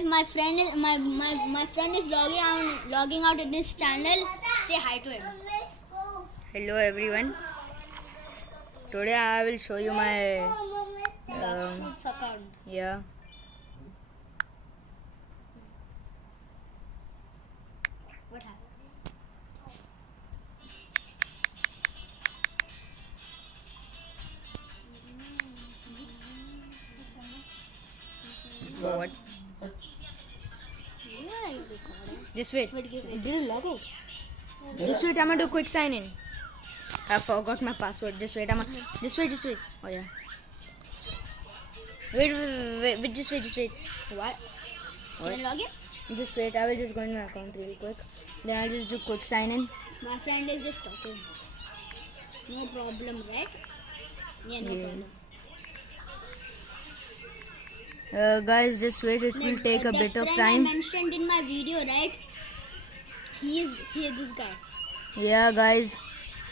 guys, my friend is logging out in his channel. Say hi to him. Hello everyone. Today I will show you my Blockfruits account. yeah. What happened? What? Yeah, you recording. Just wait. Wait, give me. Did you log out? Just wait. I'm gonna do quick sign in. I forgot my password. Just wait. Just wait. Oh yeah. Wait. Just wait. What? Can you log in? Just wait. I will just go in my account real quick. Then I'll just do quick sign in. My friend is just talking. No problem, right? Yeah, no problem. Guys, just wait. It will take a bit of I time. mentioned in my video, right? He is this guy. Yeah, guys.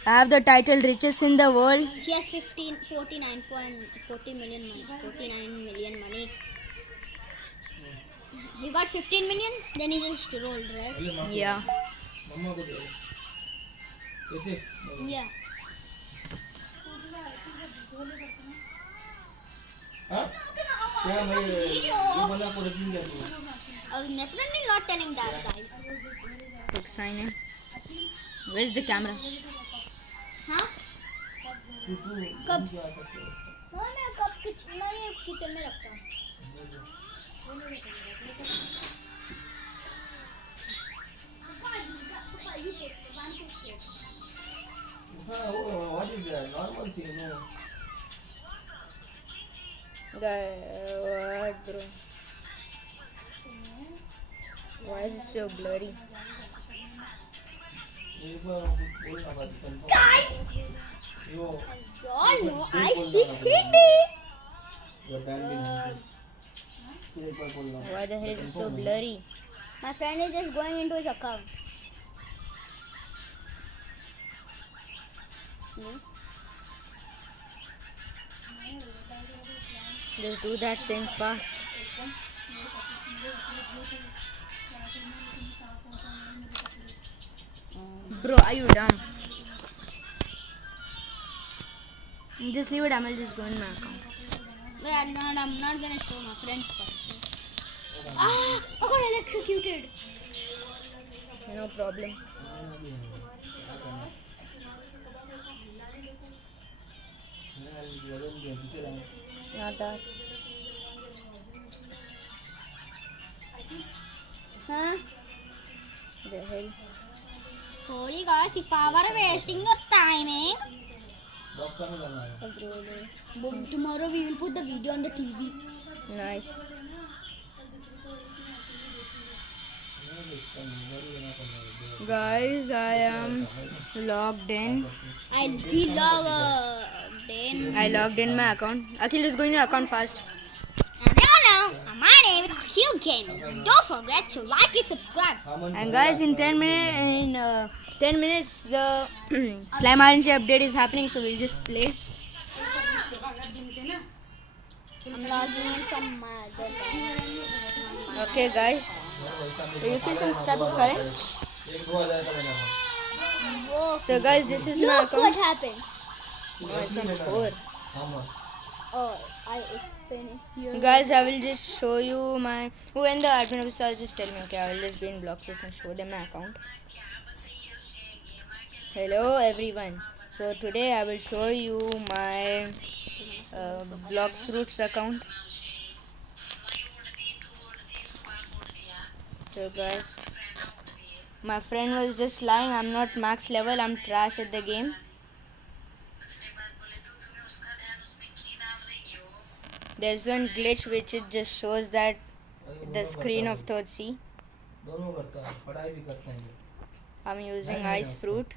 I have the title richest in the world. He has 49 million money. He got 15 million, then he just rolled, right? Yeah. Yeah. I was definitely not telling that, guys. Quick sign in. Where's the camera? हाँ? Cups? हाँ मैं cup kitchen में रखता हूँ. What is that? Normal thing, no. What, bro? Why is it so blurry? Guys, You y'all know I speak Hindi. Why the hell is it so blurry? My friend is just going into his account. Just do that thing fast. Bro, are you dumb? Just leave it. I'll just go in my account. Wait, I'm not gonna show my friends first. I got electrocuted. No problem. Not that. Huh? The hell? Sorry guys, if I were wasting your time, tomorrow we will put the video on the TV. Nice. Guys, I am logged in. I'll be logged in. I logged in my account. Akhil, just go in your account fast. And hello, my name is Q Gaming. Don't forget to like and subscribe. And guys, in 10 minutes, the Slime RNG update is happening, so we'll just play. I'm logging in from my other account. Okay, guys. Do you feel some type of current? So, guys, this is my Look what account. happened. No, it's not 4. Oh, I explain it here. Guys, I will just show you my. When the admin officer, I'll just tell me. Okay, I will just be in Blockfruits and show them my account. Hello, everyone. So today I will show you my Blockfruits account. So guys, my friend was just lying. I'm not max level. I'm trash at the game. There's one glitch which it just shows that the screen of third C. I'm using ice fruit.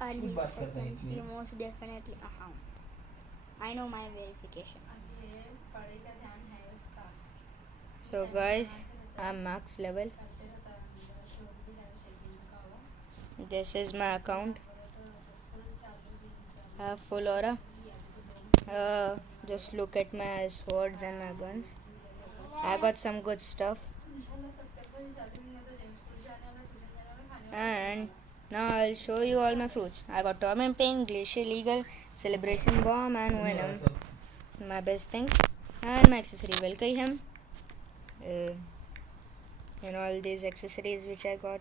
And most definitely account. I know my verification. So guys, I'm max level. This is my account. I have full aura. Just look at my swords and my guns. I got some good stuff. And now I'll show you all my fruits. I got Torment Pain, Glacier Legal, Celebration Bomb, and Venom. My best things. And my accessory, Welcome. And all these accessories which I got.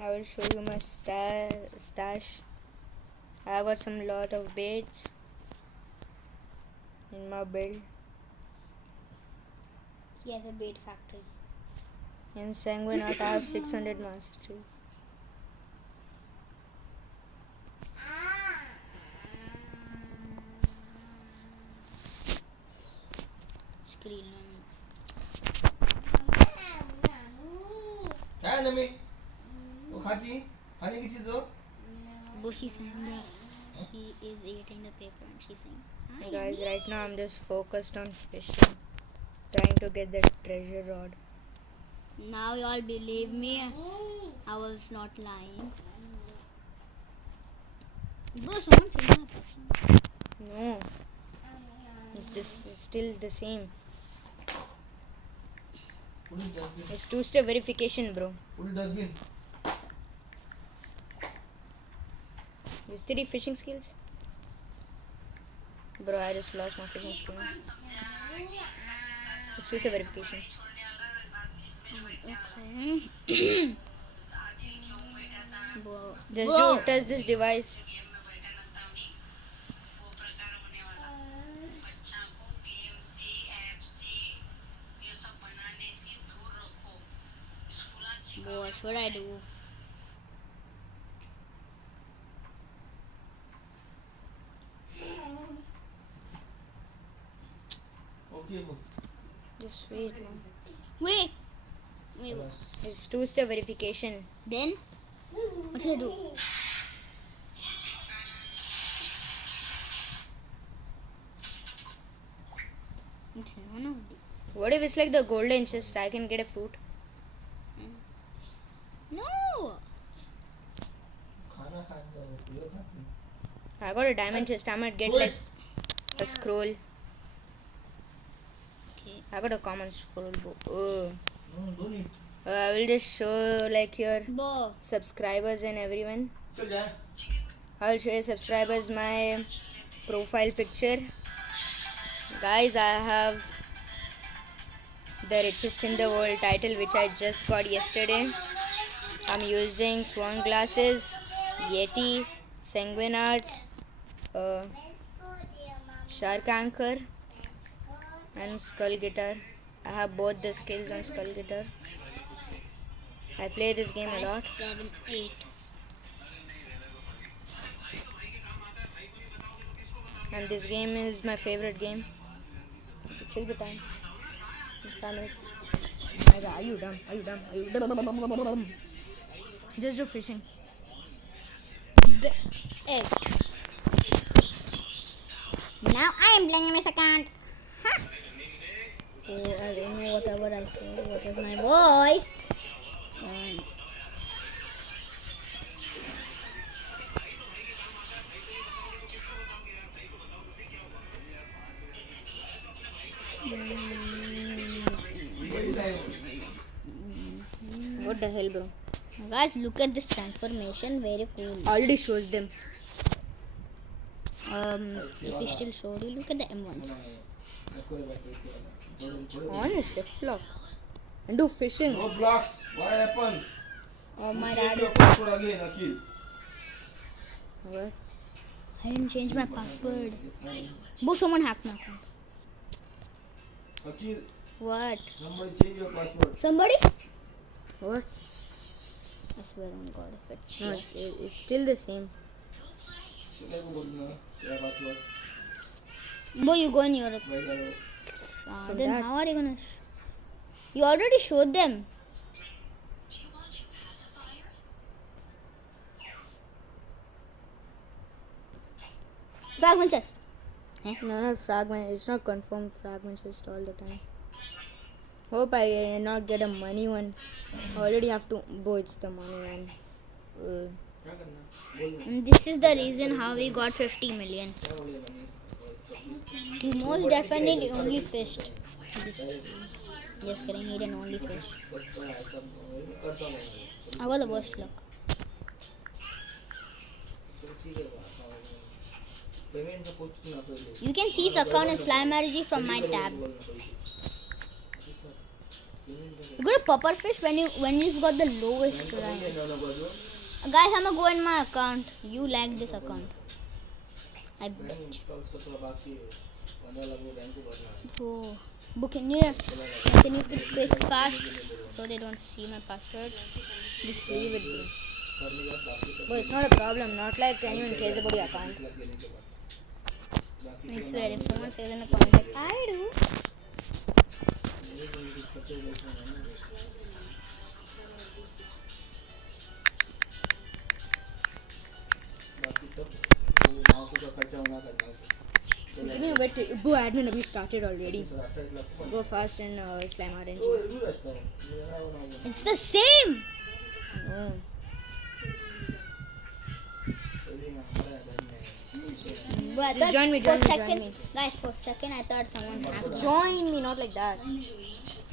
I will show you my stash. I got some lot of baits in my build. He has a bait factory. In Sanguine Art, I have 600 mastery. Screen. क्या है नमी वो खाती खाने की चीज हो But she's saying that she is eating the paper and she's saying, "Hi." Guys, right now I'm just focused on fishing, trying to get that treasure rod. Now y'all believe me. I was not lying. Bro, someone's in my person. No, it's still the same. Put it dustbin. It's two-step verification, bro. Put it dustbin. You 3 fishing skills? Bro, I just lost my fishing skill. It's two-step verification. Okay. Bro. Just do test this device. Bro, what should I do? Okay, bro. Just wait, man. Wait. It's two-step verification. Then? What should I do? It's none of these. What if it's like the golden chest? I can get a fruit. No! खाना खाता हो ये खाती I got a diamond chest. I might get like a scroll. Okay. I got a common scroll book. no don't eat I will just show like your Bro. subscribers and everyone. चल जा I'll show your subscribers my profile picture. Guys, I have the richest in the world title which I just got yesterday. I'm using swan glasses, Yeti, Sanguine Art, Shark Anchor, and Skull Guitar. I have both the skills on Skull Guitar. I play this game a lot. 7, 8. And this game is my favorite game. Check the time. It's 5 minutes. My God, are you dumb? Are you dumb? Are you dumb? Just do fishing. Egg. Now I am playing in my second. Huh? Oh, I don't know whatever I say. What was my voice? What the hell, bro? Guys, look at this transformation. Very cool. Already shows them. If you still showed you, look at the M1s. On a shift lock. And do fishing. no blocks what happened Oh, my change dad your is. password again Akhil What? I didn't change my password. Both someone hacked my account. Akhil What? somebody change your password Somebody? What? I swear on God, if it's No, it's still the same. चले को बोलना तेरा password Boy, you go in Europe. भाई करो Then that. how are you gonna? You already showed them. Fragment chest. No, not fragment. It's not confirmed fragments just all the time. Hope I not get a money one. I already have to. Boy, it's the money one. क्या करना And this is the reason how we got 50 million. He most definitely only fished. Just kidding, he didn't only fish. I got the worst luck. You can see his account in Slime RNG from my tab. You got a popper fish when you've got the lowest rank. Guys, I'm gonna go in my account. You like this account, I bet. Oh, but can you click fast so they don't see my password? Just leave it there. But it's not a problem. Not like anyone cares about your account. I swear, if someone says in a comment, I do. Give me a bit. Bro, admin, we started already. Go fast and slime RNG. It's the same. No. Bro, Just join me, join me. Guys, for a second I thought someone hacked. Join me, not like that.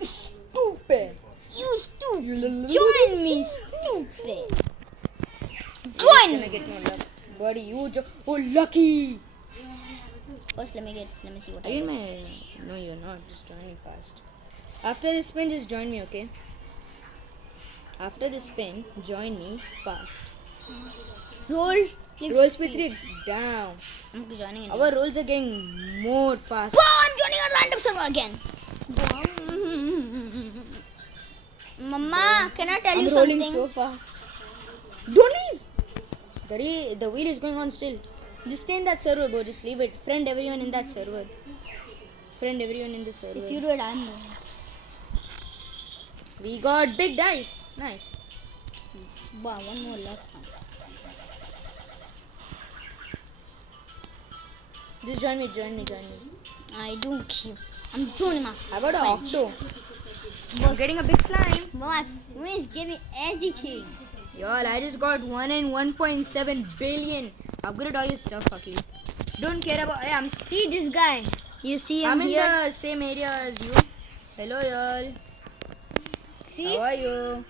Stupid. You stupid. Join me, stupid. Join Join me. me. Get more luck. Buddy, you oh, lucky. First, let me see what Are I you in got. my... No, you're not. Just join me fast. After this spin, just join me, okay? After the spin, join me fast. Roll. Roll speed 3x down. I'm joining in. Our rolls are getting more fast. Bro, I'm joining a random server again. Mama, can I tell I'm you rolling something? so fast. Don't leave! The wheel is going on still. Just stay in that server, bro. Just leave it. Friend everyone in that server. Friend everyone in the server. If you do it, I'm doing it. We got big dice. Nice. Wow, one more luck. Just join me. I don't care. I'm joining my. I got an friends. octo. I'm getting a big slime. Bro, my friends give me everything. Y'all, I just got 1 and 1.7 billion. Upgrade all your stuff, fuck you. Don't care about... Hey, See this guy. You see him I'm in here? the same area as you. Hello, y'all. See? How are you?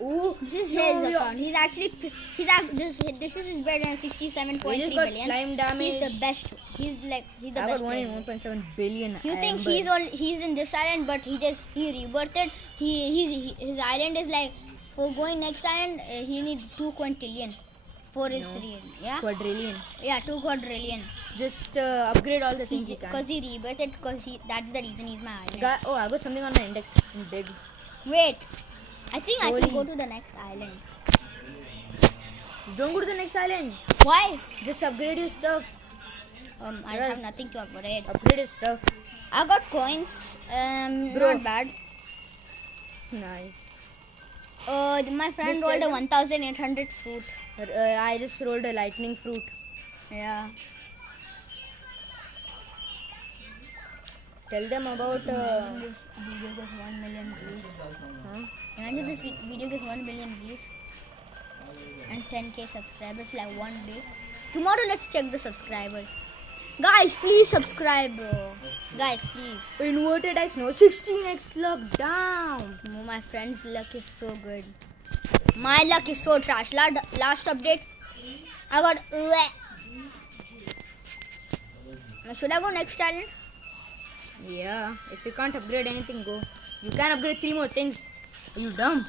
Oh, This is yo, his yo. account. This is his better than 67.3 We just got billion. slime damage. He's the best. He's the I got best 1 player. and 1.7 billion. You think Amber. he's in this island, but he rebirthed. His island is like, for going next island, he needs 2 quintillion for his real. Yeah, Quadrillion. yeah, 2 quadrillion. Just upgrade all the things you can. Because he rebirthed. That's the reason he's my island. Oh, I got something on my index in big. Wait, I think I can Holy. go to the next island. Don't go to the next island. Why? Just upgrade your stuff. I Yes. have nothing to upgrade. Upgrade your stuff. I got coins. Bro. Not bad. Nice. My friend Just rolled tell a 1,800 fruit. I just rolled a lightning fruit. Yeah. Tell them about. This video gets 1 million views. Imagine this video gets 1 million views and 10k subscribers like one day. Tomorrow let's check the subscribers. Guys, please subscribe, bro. Guys, please. Inverted ice no 16x luck down. Oh, my friend's luck is so good. My luck is so trash. Last update, I got. Should I go next island? Yeah, if you can't upgrade anything, go. You can upgrade 3 more things. Are you dumb?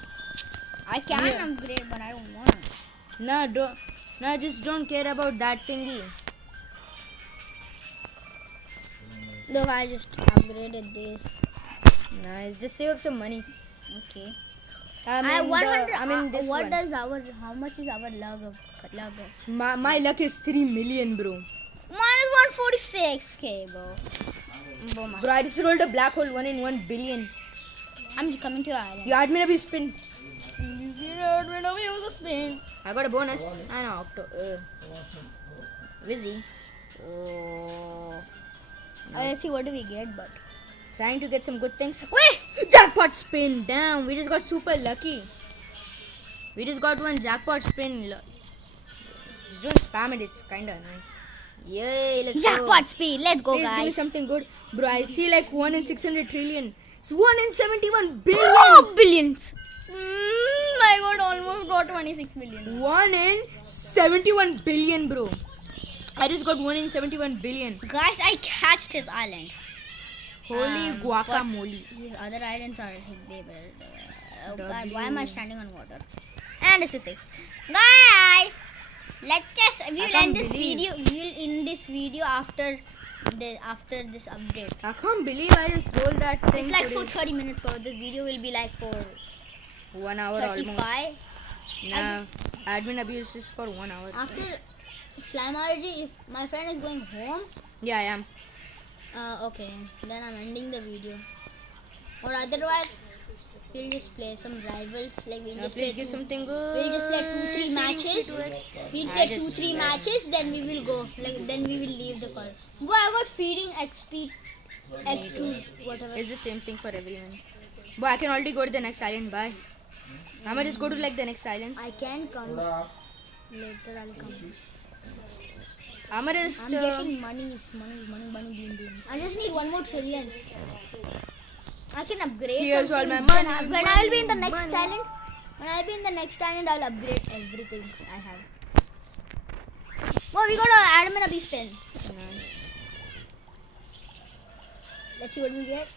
I can upgrade, but I don't want. No, just don't care about that thingy. Look, I just upgraded this. Nice. Just save up some money. Okay. I'm in this What one. does how much is our luck? My luck is 3 million, bro. Mine is 146k, bro. Bro, I just rolled a black hole 1 in 1 billion. I'm just coming to your island. You add me a spin. spin. I got a bonus. I know. Wizzy. Let's see what do we get, but. Trying to get some good things. Wait! Jackpot spin. Damn, we just got super lucky. We just got one jackpot spin. don't spam it. It's kind of annoying. Yay, let's go. Jackpot speed. Let's go, Please give me guys. something good. Bro, I see like 1 in 600 trillion. It's 1 in 71 billion. Oh, billions. I got almost got 26 million. 1 in 71 billion, bro. I just got 1 in 71 billion. Guys, I catched his island. Holy guacamole. These other islands are way better. Oh God, why am I standing on water? And this is it. Guys, we will end this video. We will end this video after this update. I can't believe I just rolled that thing. It's like today. for 30 minutes. For this video will be like for 1 hour 35. almost. Nah, admin abuse is for 1 hour. After Slime RNG, if my friend is going home, Yeah, I am. okay, then I'm ending the video. Or otherwise, we'll just play some rivals. Like we'll just Please play give something good. We'll just play 2-3 matches. We'll play 2-3 matches. Then we will go. Like then we will leave the call. Boy, I got feeding XP, X2, whatever. It's the same thing for everyone. But I can already go to the next island. Bye. I'ma just go to like the next I islands. can come later. I'll come. I'ma just. I'm getting money, beam. I just need 1 more trillion. I can upgrade. Here's all something. my money, When I will be in the money, next money. island, I'll upgrade everything I have. Well, we got an admin abuse spin. Nice. Let's see what we get.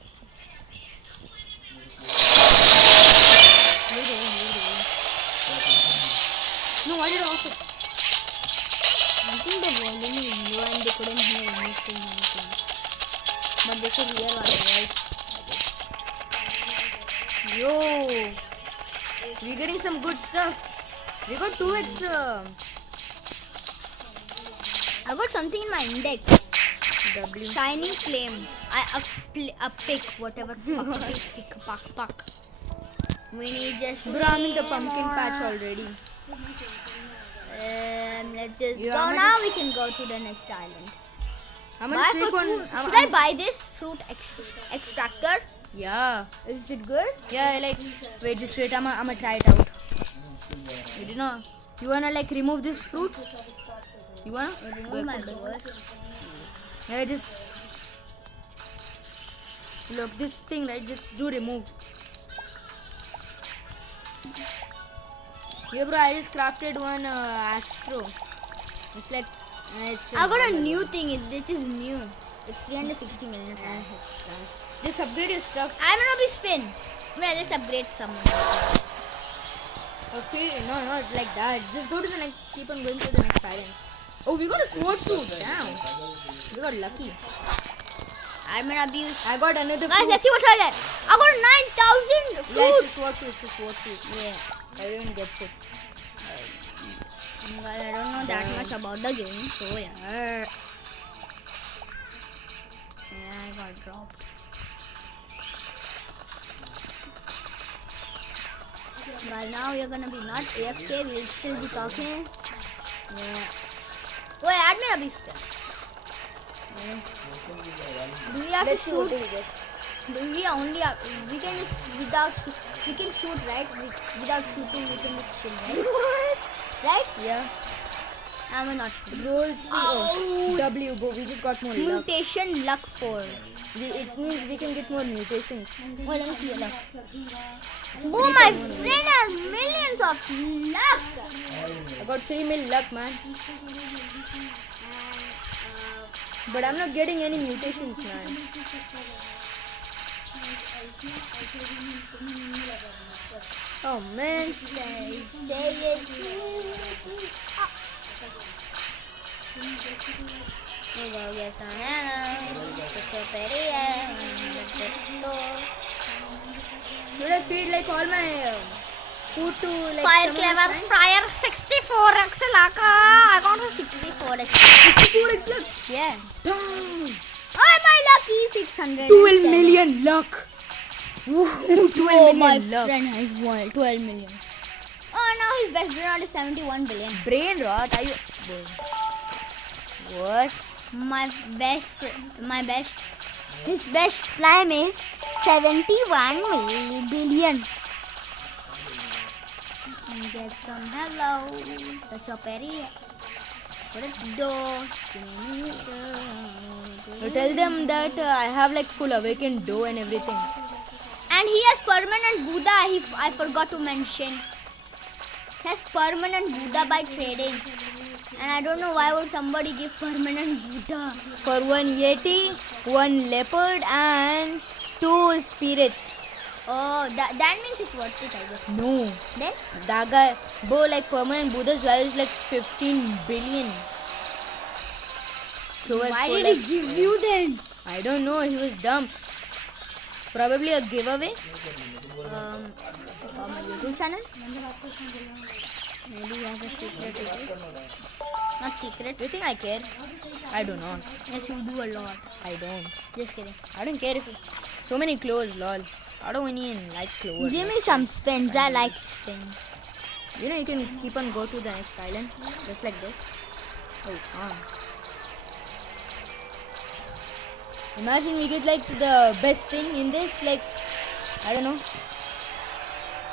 No, why did I off it? I think the volume is low and they couldn't hear anything. But they could hear our voice. Yo, we're getting some good stuff. We got 2x. I got something in my index. W. Shiny flame. A pick, whatever. Puck. We need just. Bro, I'm in the pumpkin patch already. Let's just Yeah, go I'ma now. just- We can go to the next island. I'm Buy gonna for sleep on. two- Should I buy this fruit extractor? Yeah. Is it good? Yeah, like, wait, just wait. I'ma try it out. You do know. You wanna like remove this fruit? You wanna? Remove my board. Yeah, just look this thing, right? Just do remove. Yeah, bro, I just crafted one Astro. It's like it's. I got a new thing. This is new. It's 360 million. Just upgrade your stuff. I'm gonna be spin. Well, let's upgrade someone. No, not like that. Just go to the next. Keep on going to the next islands. Oh, we got a sword fruit. Damn, we got lucky. I'm gonna abuse. I got another Guys, fruit. let's see what I get. I got 9,000 Yeah, fruit. it's a sword fruit. It's a sword fruit. Yeah, everyone gets it. Guys, I don't know that much about the game, so yeah. Yeah, I got dropped. But now you're gonna be not AFK, we'll still be talking. Yeah. Wait, admin abhi spin. Do we have to shoot? Do we only we can just we can shoot, right? Without shooting we can just shoot, right? What? Right? Yeah. I'm not shooting. Roll speed. Oh, W. Go. We just got more luck. Mutation luck 4. It means we can get more mutations. Oh, let me see your luck. Oh, my friend has millions of luck. I got 3 mil luck, man. But I'm not getting any mutations, man. Oh, man. Say it. We go get some Should I feed like all my food to like Fire some of my Clever friends? Fryer 64x luck. I got a 64x. 64x luck. Yeah. Damn. Oh, my lucky 600. 12 million luck. Woo, 12 Oh, million my luck. friend has won 12 million. Oh, now his best brand is 71 billion. Brain rot. Are you? What? His best slime is 71 billion. Get some hello. The choppery. You tell them that I have like full awakened dough and everything. And he has permanent Buddha. I forgot to mention. He has permanent Buddha by trading. And I don't know why would somebody give permanent Buddha. For 1 Yeti, 1 leopard and 2 spirit. Oh, that means it's worth it, I guess. No. Then? That guy, bro, like permanent Buddha's value is like 15 billion. So Why for did like, he give you then? I don't know, he was dumb. Probably a giveaway. For my YouTube channel? Maybe he has a secret video. Not secret. Do you think I care? I do not. Yes, you do a lot. I don't. Just kidding. I don't care if so many clothes, lol. I don't even like clothes. Give me some spins. I like spins. You know, you can keep on go to the next island, just like this. Oh, imagine we get like the best thing in this, like, I don't know.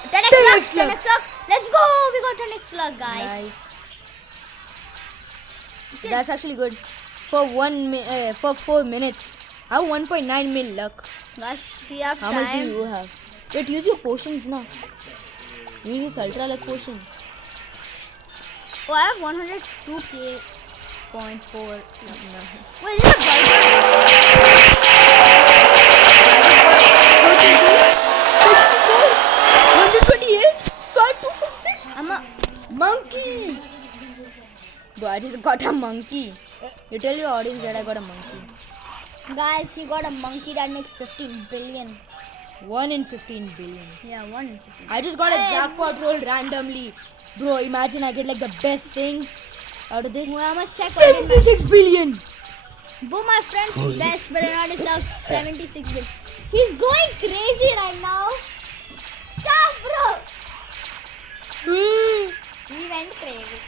10x luck. Let's go. We got 10x luck, guys. Nice. Listen, That's actually good. For 4 minutes, I have 1.9 mil luck. guys, we have How time. much do you have? Wait, use your potions now. Use this ultra luck potion. Oh, I have 102k. 0.4. Wait, is it a burger? 64, 128, 5246. I'm a Monkey! Bro, I just got a monkey. You tell your audience that I got a monkey. guys. He got a monkey that makes 15 billion. 1 in 15 billion. Yeah, 1 in 15. I just got a jackpot roll randomly. Bro, imagine I get like the best thing out of this. Well, I must check again. 76 billion! Boo, my friend's best Bernard is now 76 billion. He's going crazy right now. Stop, bro. He went crazy.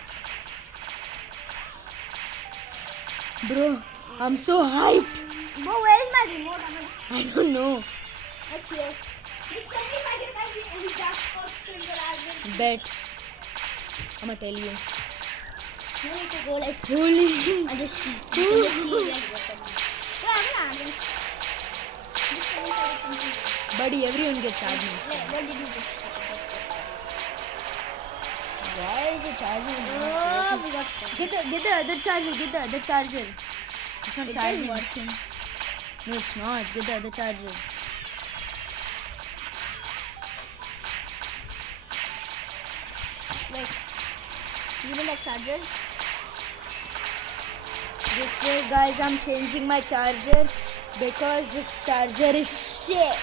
Bro, I'm so hyped. Bro, where's my remote? I don't know. Let's hear. Just tell me if I get any jackpot sprinkle as Bet. I'ma tell you. You need to go like Holy. and just see like what's up. Yeah, I'm gonna add it. Just tell me if I get something. Buddy, everyone gets admins. What did you just? Why is it charging? Oh, we got Get the other charger. Get the other charger. It's not it is charging. working. No, it's not. Get the other charger. Wait. You need that charger? This way, guys, I'm changing my charger because this charger is shit.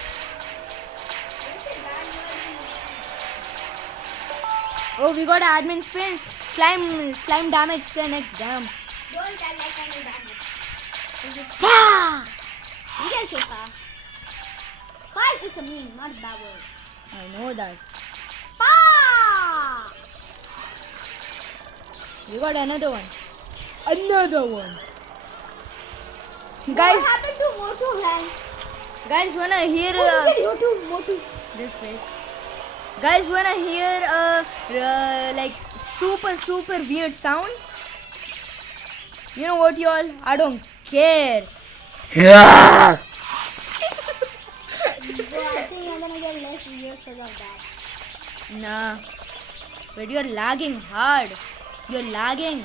Oh, we got an admin spin. Slime damage 10x. Damn. Don't tell like any bad word. Fah! You can say fa. Fa is just a meme, not a bad word. I know that. Fa! We got another one. Another one. What Guys, happened to Motu man? guys, wanna hear Look at YouTube, Motu. this way? Guys, wanna hear like super weird sound? You know what, y'all? I don't care. Bro, I think I'm gonna get less views because of that. Nah. But you're lagging hard. You're lagging.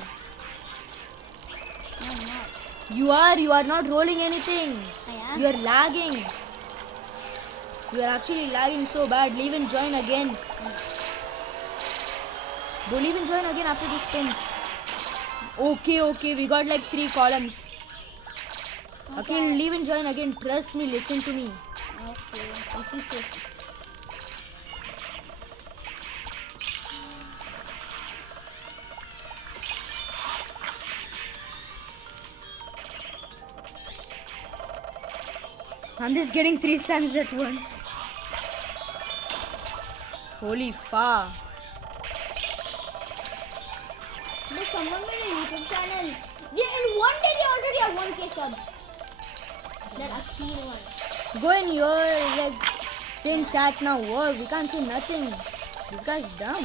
No, I'm not. You are not rolling anything. I am. You're lagging. You're actually lagging so bad. Leave and join again. Bro, leave and join again after this spin. Okay, we got like 3 columns. Okay, leave and join again. Trust me, listen to me. Okay, this is it. I'm just getting 3 slimes at once. Holy fuck. But someone made a YouTube channel. Yeah, in one day they already have 1k subs. That Akil one. Go in your like say in chat now. Whoa, we can't see nothing. This guy's dumb.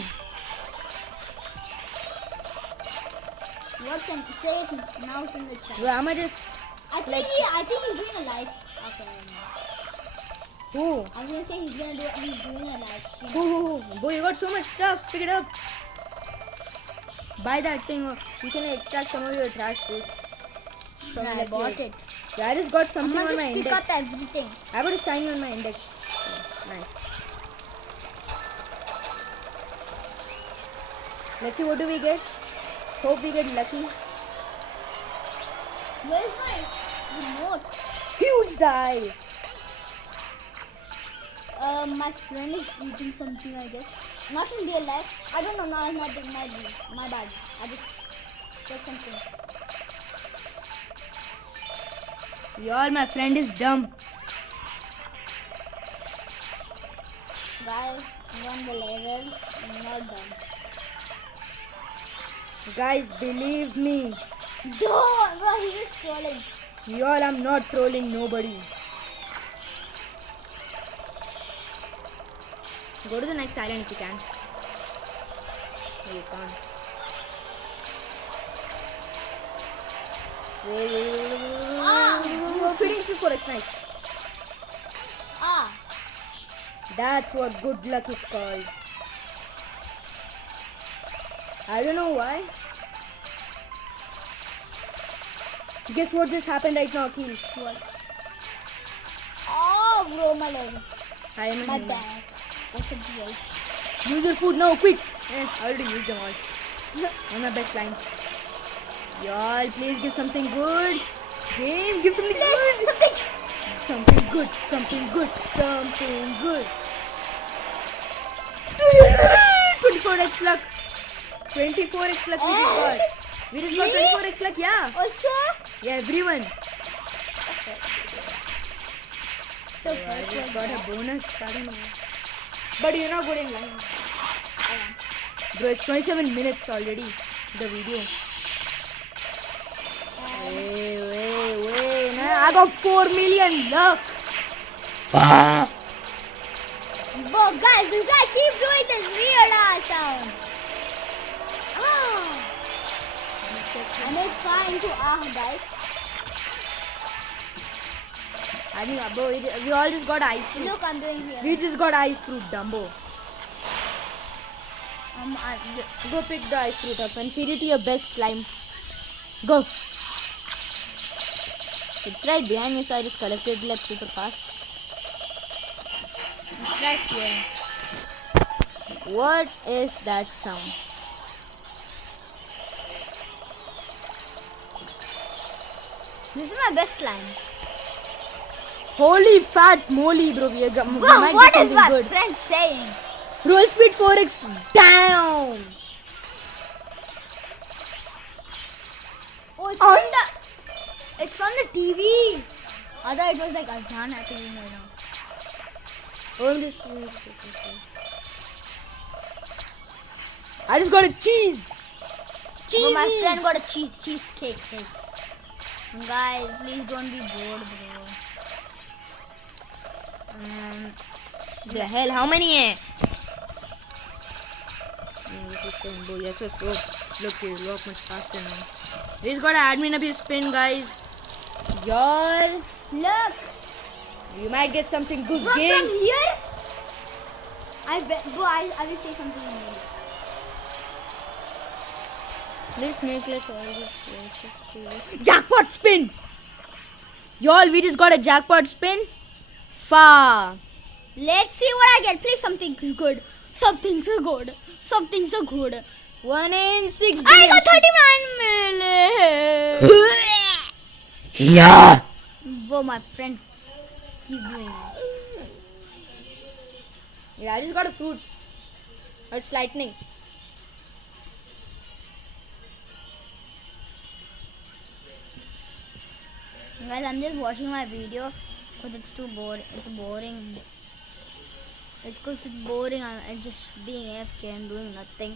What can say it now in the chat? Bro, I'ma just I think he's doing a live. Okay. who? I was gonna say he's doing a live stream. Who? Boy, you got so much stuff. Pick it up. Buy that thing. You can extract some of your trash foods. Yeah, I bought it. Yeah, I just got I'm something gonna on just my pick index. up everything. I got a shiny on my index. Nice. Let's see, what do we get? Hope we get lucky. Where's my remote? Huge dice. My friend is eating something, I guess. Not in real life. I don't know. No, it's not my bad. I just got something. Y'all, my friend is dumb. Guys, one the level. I'm not done. Guys, believe me. Don't, bro. He is trolling. Y'all, I'm not trolling nobody. Go to the next island if you can. No, you can't. Feeding speed 4x, nice. Ah, That's what good luck is called. I don't know why. Guess what just happened right now, Akil? what? Oh, bro, my leg. I am My in back. What's up, guys? Use your food now, quick! I already used them all. On my best line. Y'all, please give something good. Game, give something good. Something good, something good, something good. 24x luck. 24x luck we just got. We just got 24x luck, yeah. Also, Yeah, everyone. I just got a bonus. I don't know. But you're not good in line. Bro, it's 27 minutes already, the video. Wait. Man, I got 4 million luck. bro, guys, you guys keep doing this weird ass sound. I made fire into guys. I mean, bro, we all just got ice fruit. Look, I'm doing here. We just got ice fruit, Dumbo. Go pick the ice fruit up and feed it to your best slime. Go. It's right behind me, so I just collected like super fast. It's right here. What is that sound? This is my best line. Holy fat moly, bro. We Bro, might what get is something my good. friend saying? Roll speed 4x down. Oh, it's from the TV. I thought it was like Azan happening right now. I just got a cheese. Bro, my Cheesy. friend got a cheesecake. Guys, please don't be bored, bro. The hell? How many hai? Yes, bro. Look, you walk much faster now. We just gotta admin up your spin, guys. Y'all, Look, you might get something good bro, game. from here. I will say something in here. Let's make like all this. Jackpot spin! Y'all, we just got a jackpot spin. Far. Let's see what I get. Please, something good. Something so good. 1 in 6 I billion. got 39 million. Yeah. Whoa, my friend. Keep doing it. Yeah, I just got a fruit. It's lightning. Guys, I'm just watching my video because it's too boring. It's boring. It's because it's boring. I'm just being AFK and doing nothing.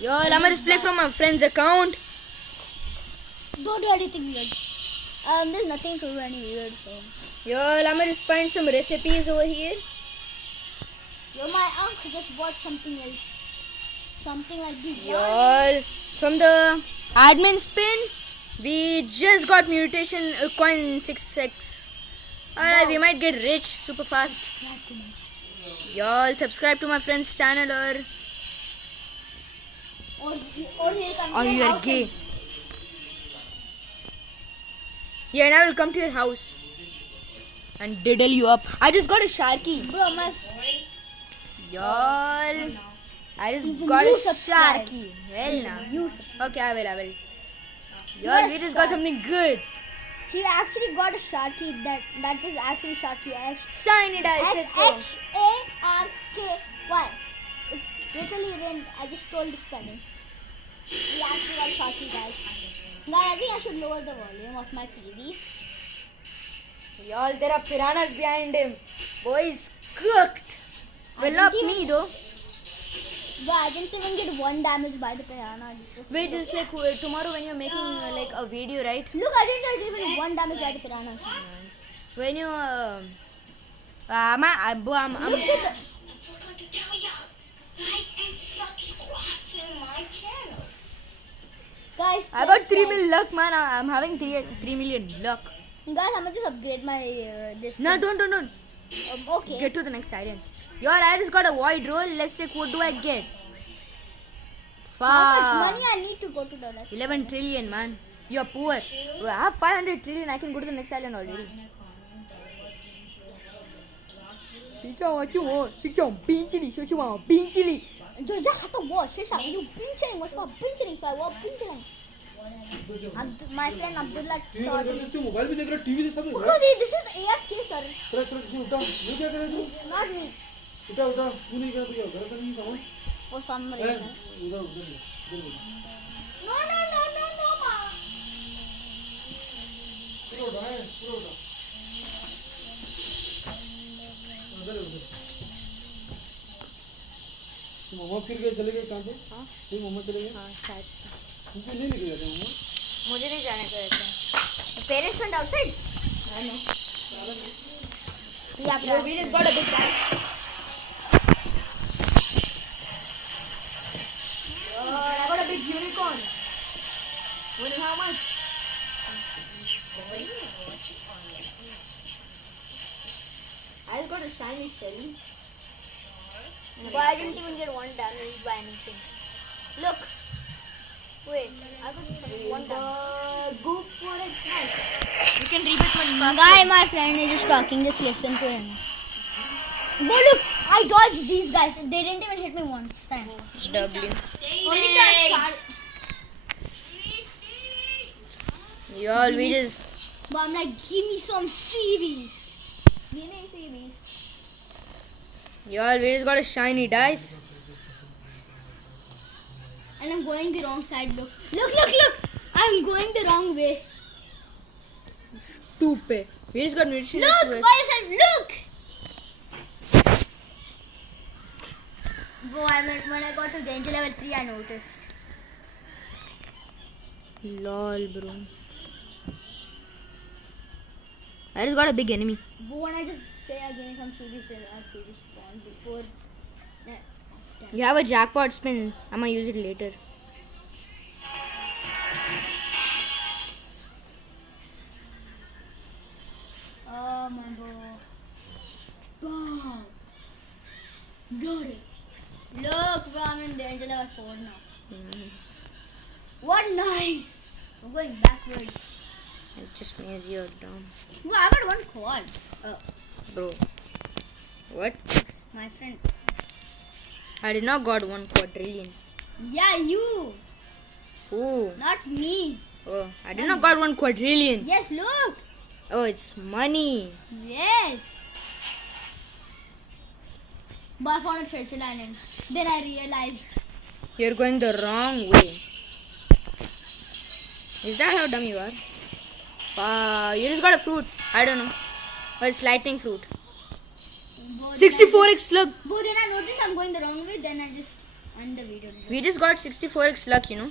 Y'all, I'ma just play from my friend's account. Don't do anything weird. There's nothing to do any weird, so. Y'all, I'ma just find some recipes over here. Yo, my uncle just bought something else. Something like this. Y'all, from the Admin spin. We just got mutation coin 6x. Alright, we might get rich super fast. Y'all subscribe to my friend's channel Or he'll come or to you your are house gay. Yeah, and I will come to your house and diddle you up. I just got a Sharky. Bro, my Y'all, I just Even got you a subscribe. Sharky. Hell nah. you subscribe. Okay, I will. got Y'all, a we just got Sharky. something good. He actually got a Sharky that is actually Sharky Shiny dice. Let's go. SHARKY. It's literally written. I just told the spelling. We actually got Sharky, guys. Guys, I think I should lower the volume of my TV. Y'all, there are piranhas behind him. Boys, cooked. Well, not me though. But I didn't even get one damage by the piranha. Wait, just like tomorrow when you're making like a video, right? Look, I didn't get even one damage by the piranhas. When you I'm Look at the. I forgot to tell y'all, like and subscribe to my channel. Guys, I got 3 million luck, man. I'm having 3 million luck. Guys, I'm gonna just upgrade my this. No, thing. don't. Okay. Get to the next siren. Y'all, I just got a void roll. Let's check what do I get. How much money I need to go to the next? 11 trillion, man. You're poor. Bro, I have 500 trillion. I can go to the next island already.就这样就我学校有冰淇淋，我说冰淇淋帅，我冰淇淋。My friend Abdullah taught me. Mobile भी देख रहा TV देख सब Because this is AFK, sir. Sir किसी उठा वो क्या कर रहा है तू Not me. उठा तू नहीं कर तू क्या कर रहा नहीं सामान For some उधर reason. उधर No, ma. पूरा उठा है पूरा उठा उधर उधर मम्मा फिर गए चले गए कहाँ पे हाँ मम्मा चले गए हाँ, शायद से। तुमको नहीं लेके जाते मम्मा मुझे नहीं जाने का रहता। Parents went outside. I know. Yeah, Yo, we just got a big dice. I got a big unicorn. Wonder how much? I just got a shiny shelly. But I didn't even get one damage by anything. Look. Wait, I got one damage. Go for it, nice. You can rebate much faster. Guy, my friend is just talking. Just listen to him. But look, I dodged these guys. They didn't even hit me once time. W. Only that. Y'all, we just. But I'm like, give me some series. Give me series. Y'all, we just got a shiny dice. And I'm going the wrong side. Look. I'm going the wrong way. Stupid. We just got nutrition. Look, boys, look. Bro, when I got to danger level 3, I noticed. Lol, bro. I just got a big enemy. But when I just say I give me some series, then I series spawn before. You have a jackpot spin. I'm gonna use it later. Oh my god. Boom. Bloody. Look, bro, I'm in danger level 4 now. What nice. I'm going backwards. It just means you're dumb. Bro, I got one quad. Bro. What? My friend. I did not got 1 quadrillion. Yeah, you. Oh. Not me. Oh, I did not got 1 quadrillion. Yes, look. Oh, it's money. Yes. But I found a treasure island. Then I realized. You're going the wrong way. Is that how dumb you are? You just got a fruit. I don't know. Oh, it's lightning fruit. 64x slug. But then I noticed I'm going the wrong way. Then I just end the video. We just got 64x luck, you know.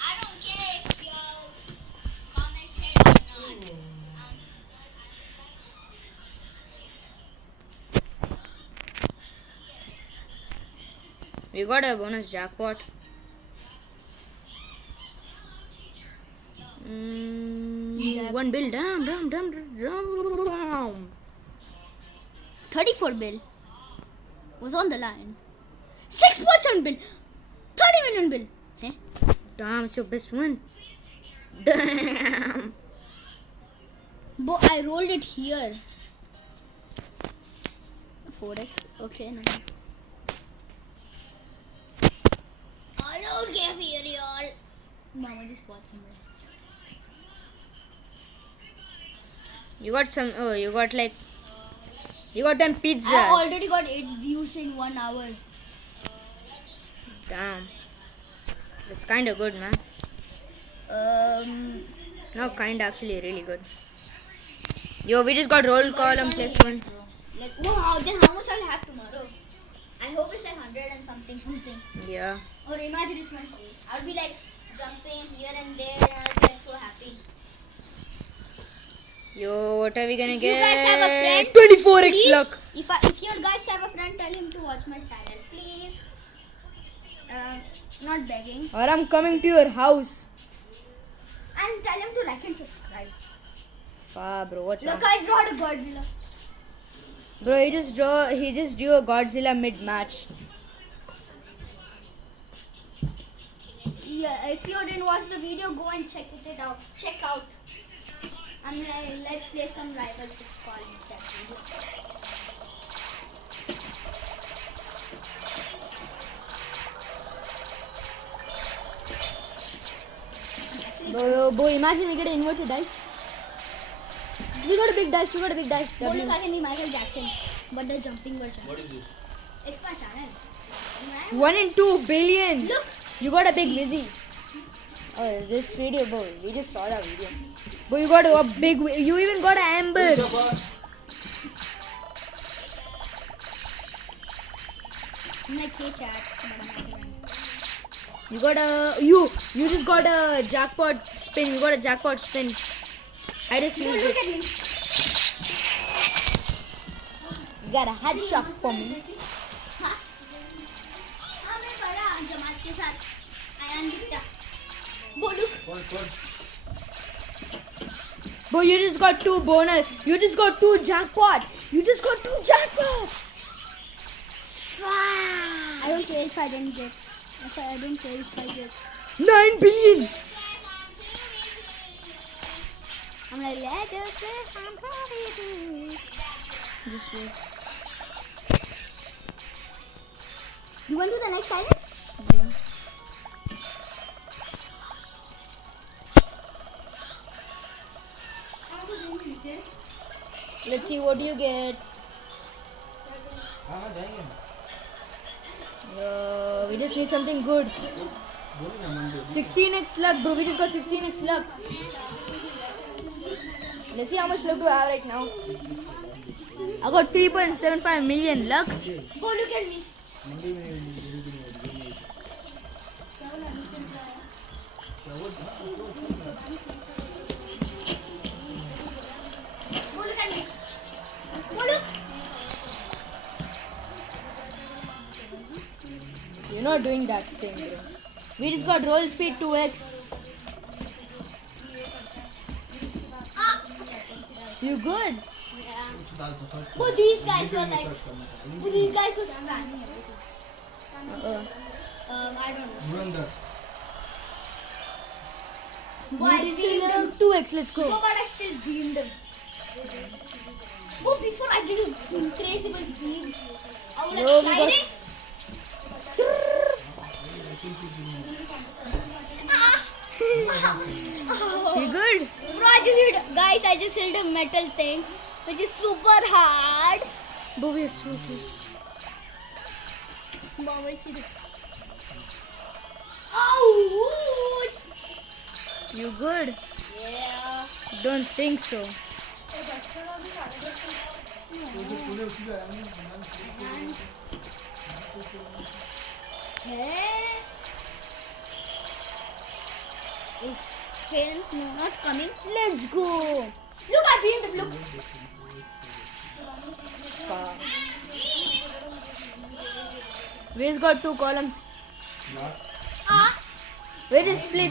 I don't care if y'all commented or not. We got a bonus jackpot. one bill. Damn. 34 bill was on the line. 6.7 bill. 30 million bill. Eh? Damn, it's your best one. Damn. But I rolled it here. 4x. Okay, no. I don't care for y'all. Mama just bought some. You got some. Oh, you got 10 pizzas. I already got 8 views in 1 hour. Damn. That's kind of good, man. Not kind, actually, really good. Yo, we just got roll column plus 1. Like, wow, then how much I'll have tomorrow? I hope it's like 100 and something. Yeah. Or imagine it's 1K. I'll be like jumping here and there and I'll be like so happy. Yo, what are we gonna If get? you guys have a friend, 24x please, luck. If your guys have a friend, tell him to watch my channel, please. Not begging. Or I'm coming to your house. And tell him to like and subscribe. Bro, what's Look, up? I drawed a Godzilla. Bro, he just drew a Godzilla mid-match. Yeah, if you didn't watch the video, go and check out. I'm like, let's play some rivals. It's called that video. Bro, imagine we get an inverted dice. We got a big dice. Look, I can be Michael Jackson, but the jumping version. What is this? It's my channel. 1 in 2 billion. Look. You got a big Lizzie. Oh, this video, bro. We just saw that video. Bro, you got a big. You even got an amber. I'm like, hey chat, but I'm not even. You got a. You just got a jackpot spin. You got a jackpot spin. I just No, used look it. at me. You got a headshot for me. हाँ मैं पढ़ा जमात के साथ ion दिखता बोलू Bro, you just got 2 bonus. You just got 2 jackpot. You just got 2 jackpots. I don't care if I don't get. I don't care if I get. 9 billion. I'm like, let's just play some coffee. Just wait. You want to the next island? Let's see what you get. We just need something good. 16x luck, bro. We just got 16x luck. Let's see how much luck do I have right now. I got 3.75 million luck. Go look at me. Go look at me. Go look. You're not doing that thing, bro. We just got roll speed 2x. Ah. You good? Yeah. But these guys were like, these guys were spamming everything. I don't know. But I beamed him. 2x, let's go. No, but I still beamed him. Oh, before I did a crazy big beam. I was No, like we got- sliding. You good? Bro, I just hit a metal thing, which is super hard. Bro, we are so close. Mom, I see the. Oh! You good? Yeah. Don't think so. Hey. Is parent no not coming? Let's go. Look, I beamed him. Look. We just got 2 columns. Ah. Wait, just play.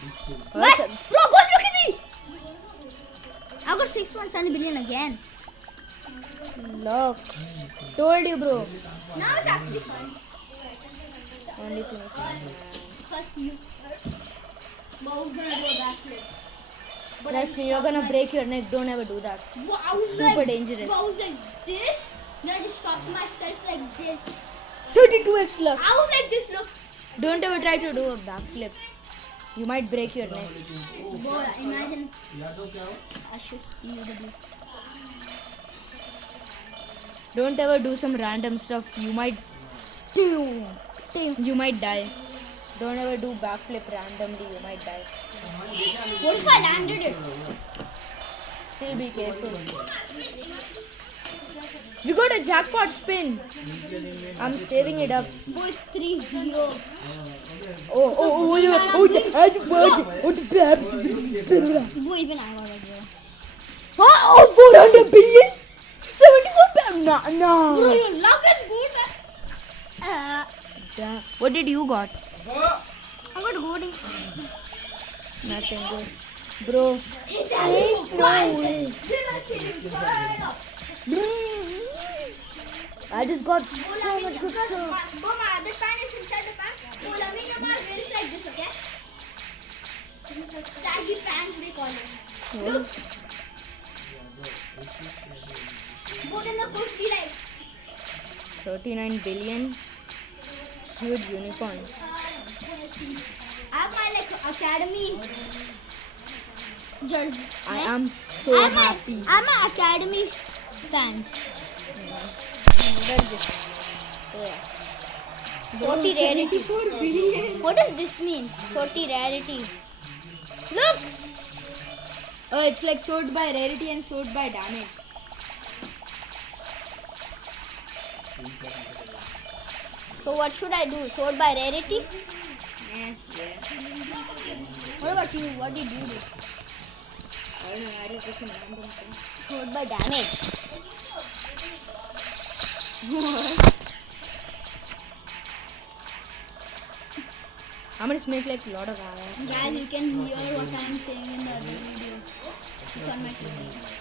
Guys, bro, go look at me. I got 6.7 billion again. Look. Told you, bro. Now it's actually fun. Only finish. First you. But who's gonna do a backflip? But Trust me, you're gonna break your neck. Don't ever do that. Wow, I was Super like, dangerous. Bro, I was like this. Then I just stopped myself like this. 32x luck. I was like this, look. Don't ever try to do a backflip. You might break your neck. Boy, imagine. I should steal the blue. Don't ever do some random stuff. You might die. Don't ever do backflip randomly. You might die. What if I landed it? Still be careful. We got a jackpot spin. I'm saving it up. Boy, it's 3-0. Oh, Boy, even I got it, bro. Oh, 400 billion? 74 pounds? No. Bro, your luck is good, man. What did you got? I got golding. Nothing good. Bro. No way. I just got so much good stuff. Bro, my other pan is inside the pan. Oh, loving your pan is like this, okay? Saggy pants, they call it. Look. Both in the push be like 39 billion. Huge unicorn. I have my like academy jersey. I am so I have happy. I have my academy pants. Gorgeous. So yeah. 40 rarity. 74 billion. What does this mean? 40 rarity. Look. Oh, it's like sorted by rarity and sorted by damage. So what should I do? Sort by rarity? Yeah. What about you? What did you do? I don't know. I just did some random thing. Sort by damage. I'm gonna make like a lot of hours. Guys, you can hear what I'm saying in the other video. It's on my TV.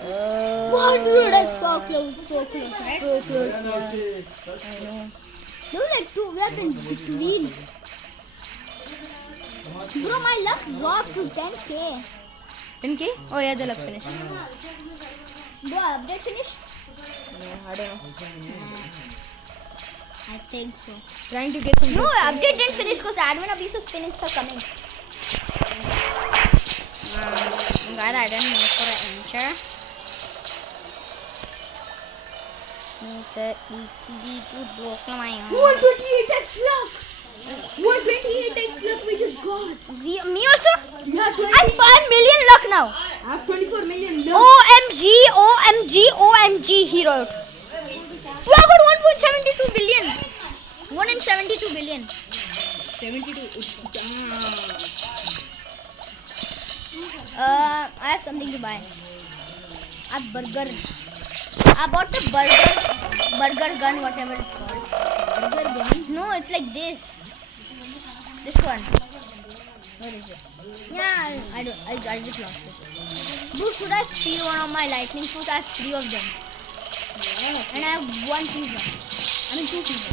100, it's so close, right? So close, yeah. I know. Those like two, we have been between. Bro, my luck dropped to 10k. 10k? Oh yeah, the luck finished. Bro, update finished? No, I don't know. I think so. Trying to get some. No, update didn't finish because admin abuse of spinnings are coming. Guys, I didn't know for an answer. Mr. ETD to block my 128x luck! 128x luck we just got! Me also? Yeah, I'm 5 million luck now. I have 24 million luck. OMG, OMG, OMG, he wrote. Bro, I got 1.72 billion. 1 in 72 billion. 72. I have something to buy. I have burger. I bought the burger gun, whatever it's called. Burger gun? No, it's like this. This one. Where is it? Yeah, I just lost it. Bro, should I steal one of my lightning fruits? I have 3 of them. Yeah. And I have 1 pizza. I mean 2 pizza.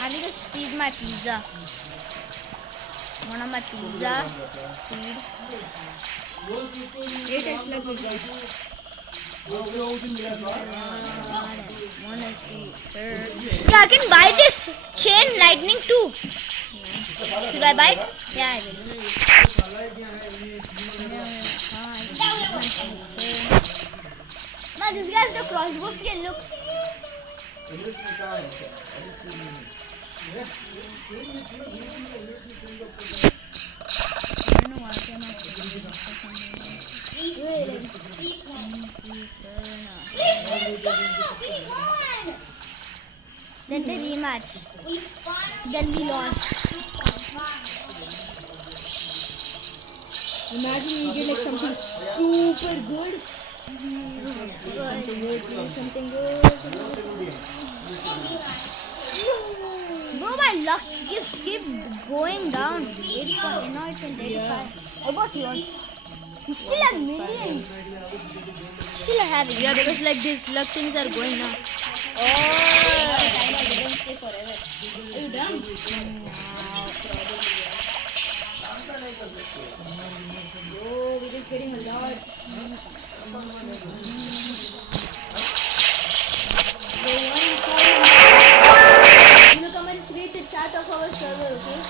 I will just feed my pizza. One of my pizza. Feed. 8x luck we got. Wanna see. Yeah, I can buy this chain lightning too. Should I buy it? Yeah, I will. Now this guy's the crossbow skin. Look. I don't know why I'm not Then the rematch. Then we lost. Imagine we get like something super good. Something good. Bro, my luck just keep going down. 8 now it's in 85. What about yours? You still have millions. Still having. Yeah, because like these luck things are going now. Oh. Kind of didn't stay forever. Are you done? Oh, we're just getting a lot. You know, come and read the chat of our server, okay?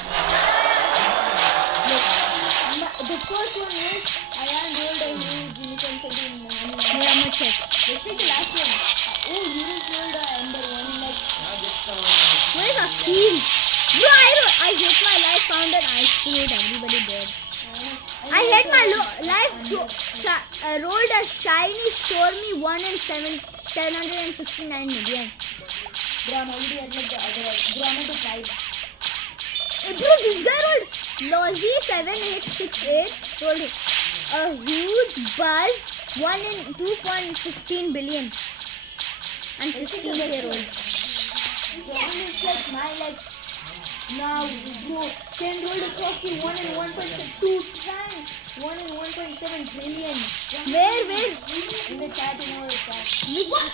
Look, the first one is I am rolled a huge unicorn setting in morning. Yeah, I'm gonna check. Let's take the last one. Oh, you just rolled a ember one like. Where's Akil? Bro, I hate my life, found an ice cream. Everybody dead. I hate my life. Rolled a shiny stormy 1 in 769 million. Bro, I'm already at like the other one. Bro, I'm at the 5. Bro, this guy rolled Lozy 7868 rolled a huge buzz 1 in 2.15 billion and 15k rolls. Bro, it's like my like now bro, 10 rolled a frosty 1 in 1.2 times 1 in 1.7 trillion. Where? In the chat, in our chat. What?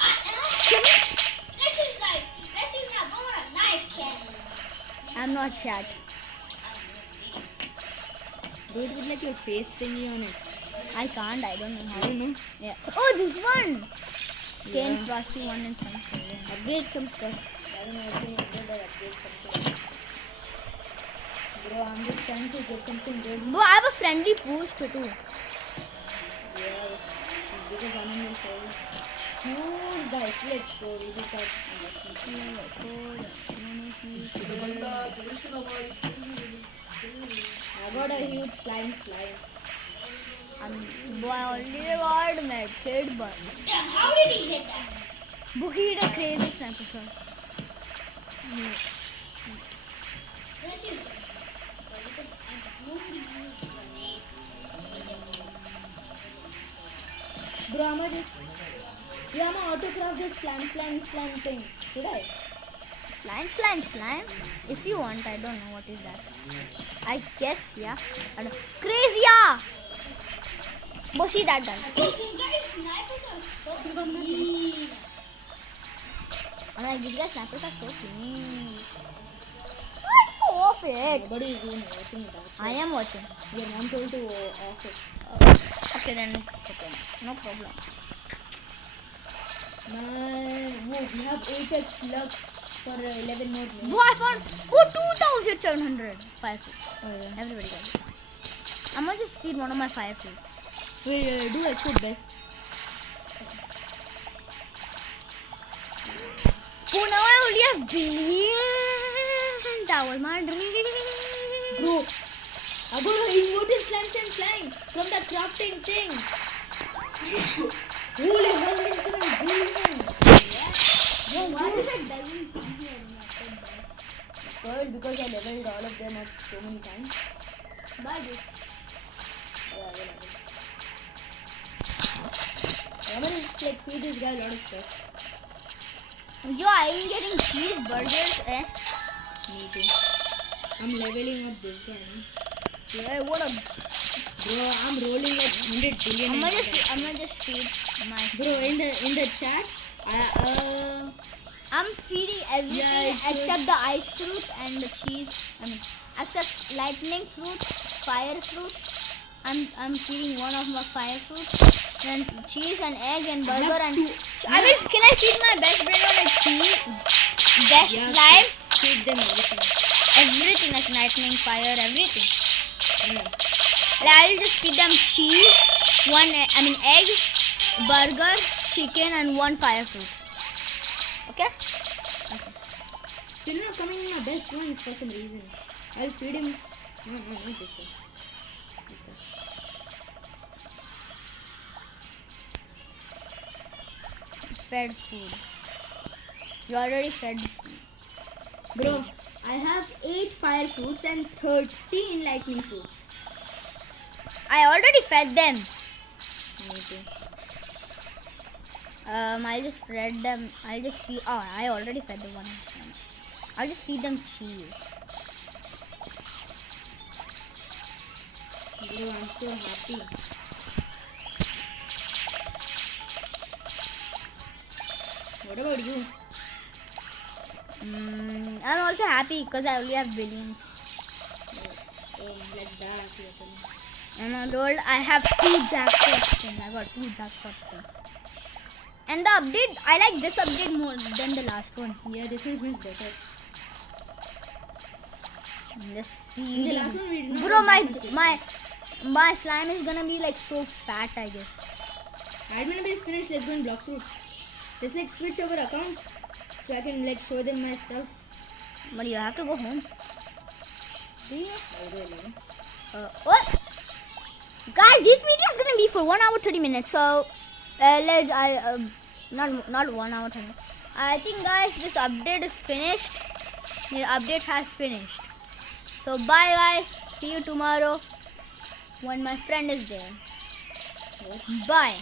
This is like, this is not going a knife chat. I'm not chat. Do it with like your face thingy on it. I can't. I don't know I how. don't know. Yeah. Oh, this one. 10 Yeah. frosty 1 in 7 billion. Upgrade some stuff. I don't know. I think upgrade something. Bro, I'm just trying to get something good. Bro, I have a friendly boost too. Yeah, because I'm in your server. Who's guys? Let's go. We just got. I got a huge slime. Bro, I already got method, but Damn, how did he hit that? Bookie hit a crazy sniper shot. This is Bro, I'm autograph this slime thing. Should I? Slime. If you want, I don't know what is that. I guess, yeah. I don't. Crazy, yeah. Bro, see that gun. Dude, this guy's snipers are so clean. I'm like, these guys snipers are so clean. What? Off it. Nobody is even watching it. I am watching. Your mom told to off it. Okay, then. Okay, no problem. Man, whoa, we have 8x luck for 11 more minutes. Bro, I found 2,700 fire fruit. Oh, yeah. Everybody got it. I'm gonna just feed one of my fire fruits. Wait, do echo best. Oh, now I only have billion. That was my dream. Bro, I got an inverted slime from the crafting thing. Holy 107 billion. Bro, why is it doesn't give me any method best? Spoiled because I leveled all of them up so many times. Buy this. I'm gonna just like feed this guy a lot of stuff. Yo, I am getting cheeseburgers, eh? Me too. I'm leveling up this guy. Yeah, what a. Bro, I'm rolling like 100 billion. I'm gonna just feed my. Bro, in the chat, I'm feeding everything Yeah, it's except the ice fruit and the cheese. I mean, except lightning fruit, fire fruit. I'm feeding one of my fire fruits, then cheese and egg and burger and. I mean, can I feed my best friend on a cheese, best slime, feed them everything. everything like lightning, fire, everything. Yeah. Like, I'll just feed them cheese, egg, burger, chicken, and one fire fruit. Okay? Still not coming in my best ones for some reason. I'll feed him. No, not this guy. This guy. Fed food. You already fed food. Bro, I have 8 fire fruits and 13 lightning fruits. I already fed them. Me too. I'll just feed them. I'll just feed. Oh, I already fed the one. I'll just feed them cheese. Bro, I'm so happy. What about you? I'm also happy because I only have billions. Oh, like that. You're telling me. And on the world, I have 2 jackpot spins. I got 2 jackpot spins. And the update, I like this update more than the last one. Yeah, this one's much better. Just In the feeding. last one, we did not Bro, have that much my slime is gonna be like so fat, I guess. admin is finished. Let's go in block suits. Let's like switch our accounts so I can like show them my stuff. But you have to go home. Do you? I'll go alone. What? Guys, this video is gonna be for 1 hour 30 minutes. So not 1 hour 30 minutes. I think guys, this update is finished. The update has finished. So bye guys. See you tomorrow when my friend is there. Bye.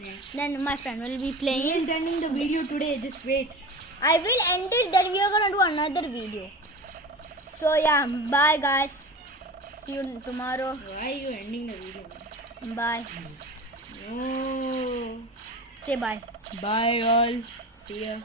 Yeah. Then my friend will be We playing. ain't ending the video today. Just wait. I will end it. Then we are gonna do another video. So yeah, bye guys. See you tomorrow. Why are you ending the video? Bye. No. Say bye. Bye all. See ya.